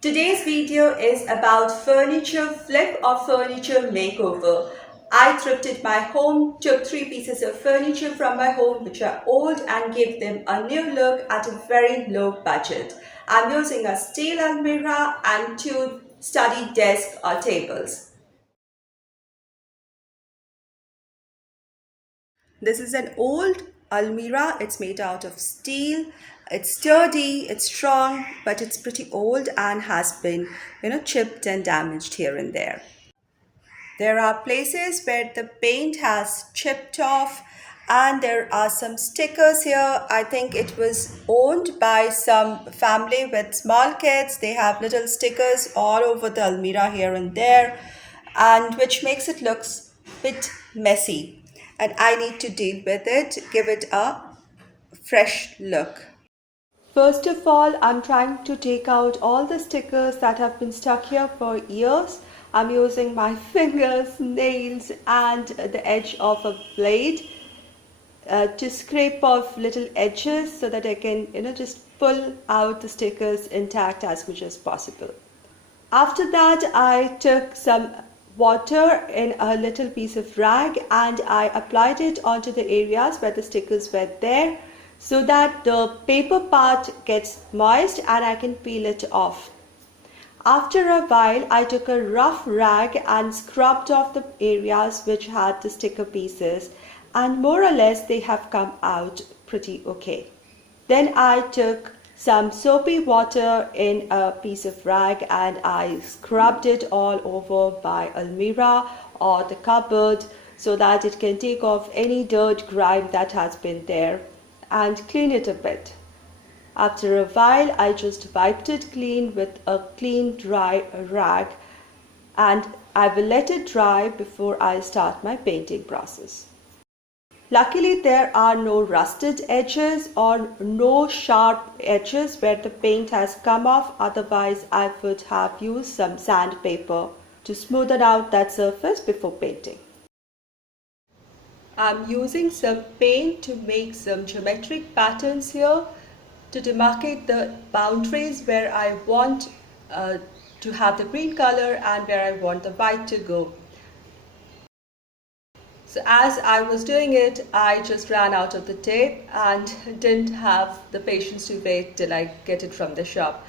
Today's video is about furniture flip or furniture makeover. I thrifted my home, took 3 pieces of furniture from my home which are old and gave them a new look at a very low budget. I'm using a steel Almirah and 2 study desk or tables. This is an old Almirah. It's made out of steel. It's sturdy, it's strong, but it's pretty old and has been, chipped and damaged here and there. There are places where the paint has chipped off, and there are some stickers here. I think it was owned by some family with small kids. They have little stickers all over the Almirah here and there, and which makes it looks bit messy. And I need to deal with it, give it a fresh look. First of all, I'm trying to take out all the stickers that have been stuck here for years. I'm using my fingers, nails and the edge of a blade to scrape off little edges so that I can just pull out the stickers intact as much as possible. After that, I took some water in a little piece of rag and I applied it onto the areas where the stickers were there so that the paper part gets moist and I can peel it off. After a while, I took a rough rag and scrubbed off the areas which had the sticker pieces, and more or less they have come out pretty okay. Then I took some soapy water in a piece of rag and I scrubbed it all over by Almirah or the cupboard so that it can take off any dirt, grime that has been there and clean it a bit. After a while, I just wiped it clean with a clean dry rag and I will let it dry before I start my painting process. Luckily, there are no rusted edges or no sharp edges where the paint has come off, otherwise I would have used some sandpaper to smoothen out that surface before painting. I'm using some paint to make some geometric patterns here to demarcate the boundaries where I want to have the green color and where I want the white to go. So as I was doing it, I just ran out of the tape and didn't have the patience to wait till I get it from the shop.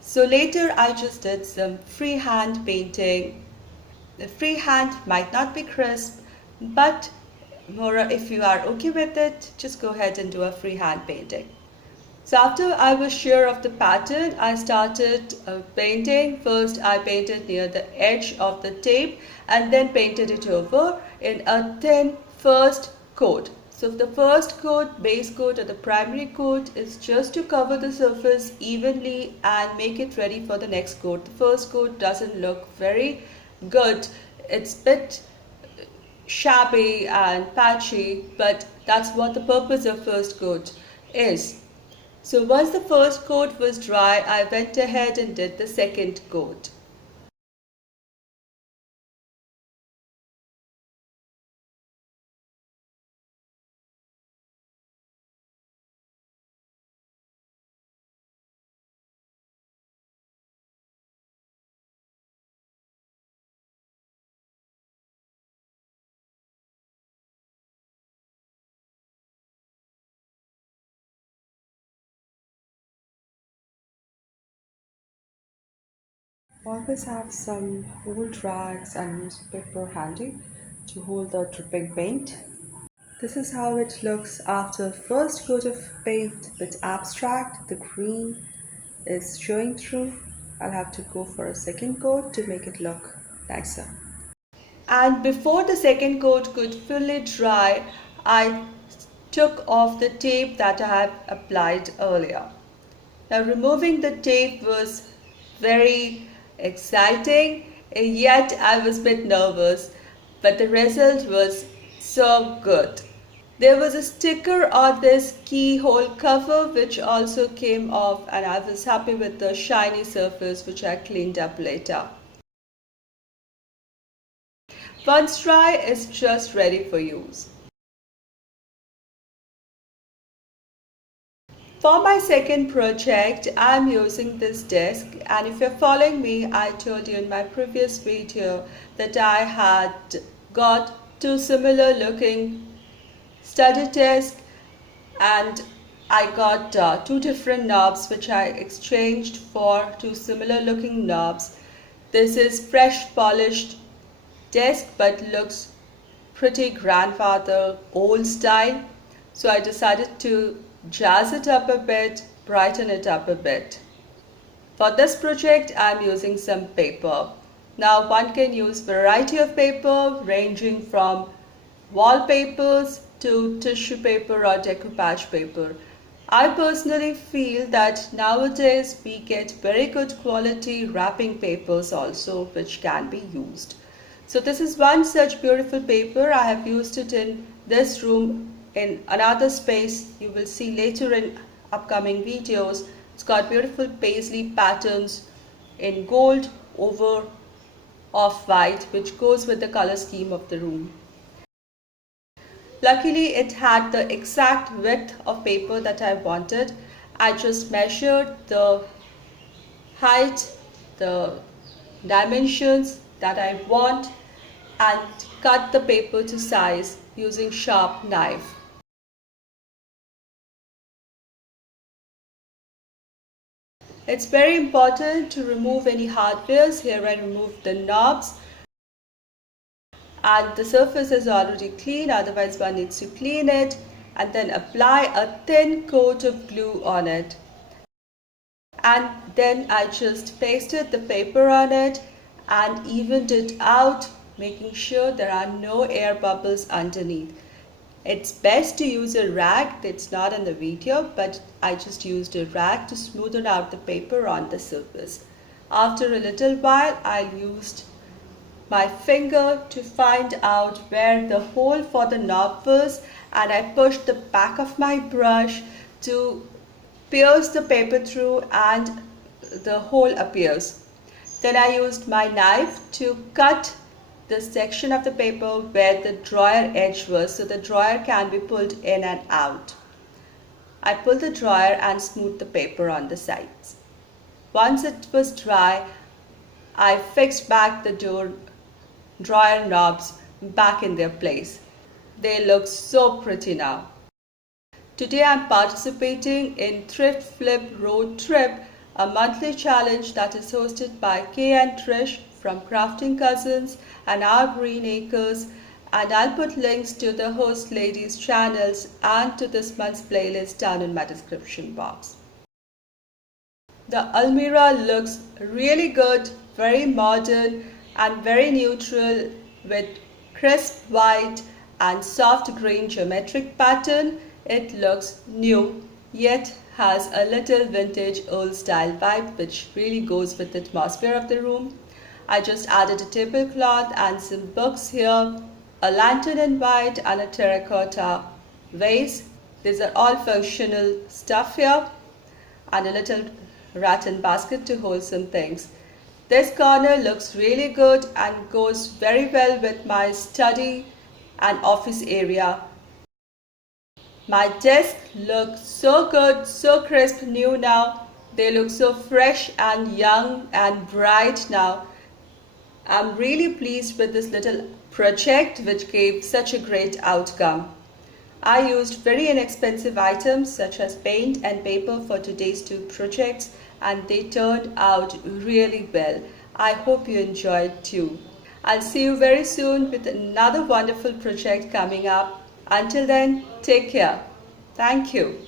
So later I just did some freehand painting. The freehand might not be crisp, but if you are okay with it, just go ahead and do a freehand painting. So after I was sure of the pattern, I started painting. First I painted near the edge of the tape and then painted it over in a thin first coat. So the first coat, base coat or the primary coat is just to cover the surface evenly and make it ready for the next coat. The first coat doesn't look very good. It's a bit shabby and patchy, but that's what the purpose of first coat is. So once the first coat was dry, I went ahead and did the second coat. Always have some old rags and newspaper handy to hold the dripping paint. This is how it looks after first coat of paint, a bit abstract. The green is showing through. I'll have to go for a second coat to make it look nicer. And before the second coat could fully dry, I took off the tape that I had applied earlier. Now removing the tape was very exciting, yet I was a bit nervous, but the result was so good. There was a sticker on this keyhole cover which also came off, and I was happy with the shiny surface which I cleaned up later. Once dry, it's just ready for use. For my second project, I'm using this desk, and if you're following me, I told you in my previous video that I had got two similar looking study desks, and I got two different knobs which I exchanged for two similar looking knobs. This is fresh polished desk but looks pretty grandfather old style, so I decided to jazz it up a bit, brighten it up a bit. For this project I'm using some paper. Now one can use variety of paper ranging from wallpapers to tissue paper or decoupage paper. I personally feel that nowadays we get very good quality wrapping papers also which can be used. So this is one such beautiful paper. I have used it in this room. In another space you will see later in upcoming videos. It's got beautiful paisley patterns in gold over off-white, which goes with the color scheme of the room. Luckily it had the exact width of paper that I wanted. I just measured the height, the dimensions that I want, and cut the paper to size using sharp knife. It's very important to remove any hardwares. Here I removed the knobs, and the surface is already clean, otherwise one needs to clean it and then apply a thin coat of glue on it. And then I just pasted the paper on it and evened it out, making sure there are no air bubbles underneath. It's best to use a rag. That's not in the video, but I just used a rag to smoothen out the paper on the surface. After a little while, I used my finger to find out where the hole for the knob was, and I pushed the back of my brush to pierce the paper through and the hole appears. Then I used my knife to cut the section of the paper where the drawer edge was, so the drawer can be pulled in and out. I pulled the drawer and smoothed the paper on the sides. Once it was dry, I fixed back the drawer knobs back in their place. They look so pretty now. Today I'm participating in Thrift Flip Road Trip, a monthly challenge that is hosted by Kay and Trish from Crafting Cousins and Our Green Acres, and I'll put links to the host ladies' channels and to this month's playlist down in my description box. The Almirah looks really good, very modern and very neutral with crisp white and soft green geometric pattern. It looks new yet has a little vintage old style vibe which really goes with the atmosphere of the room. I just added a tablecloth and some books here, a lantern in white and a terracotta vase. These are all functional stuff here, and a little rattan basket to hold some things. This corner looks really good and goes very well with my study and office area. My desk looks so good, so crisp, new now. They look so fresh and young and bright now. I'm really pleased with this little project which gave such a great outcome. I used very inexpensive items such as paint and paper for today's two projects, and they turned out really well. I hope you enjoyed too. I'll see you very soon with another wonderful project coming up. Until then, take care. Thank you.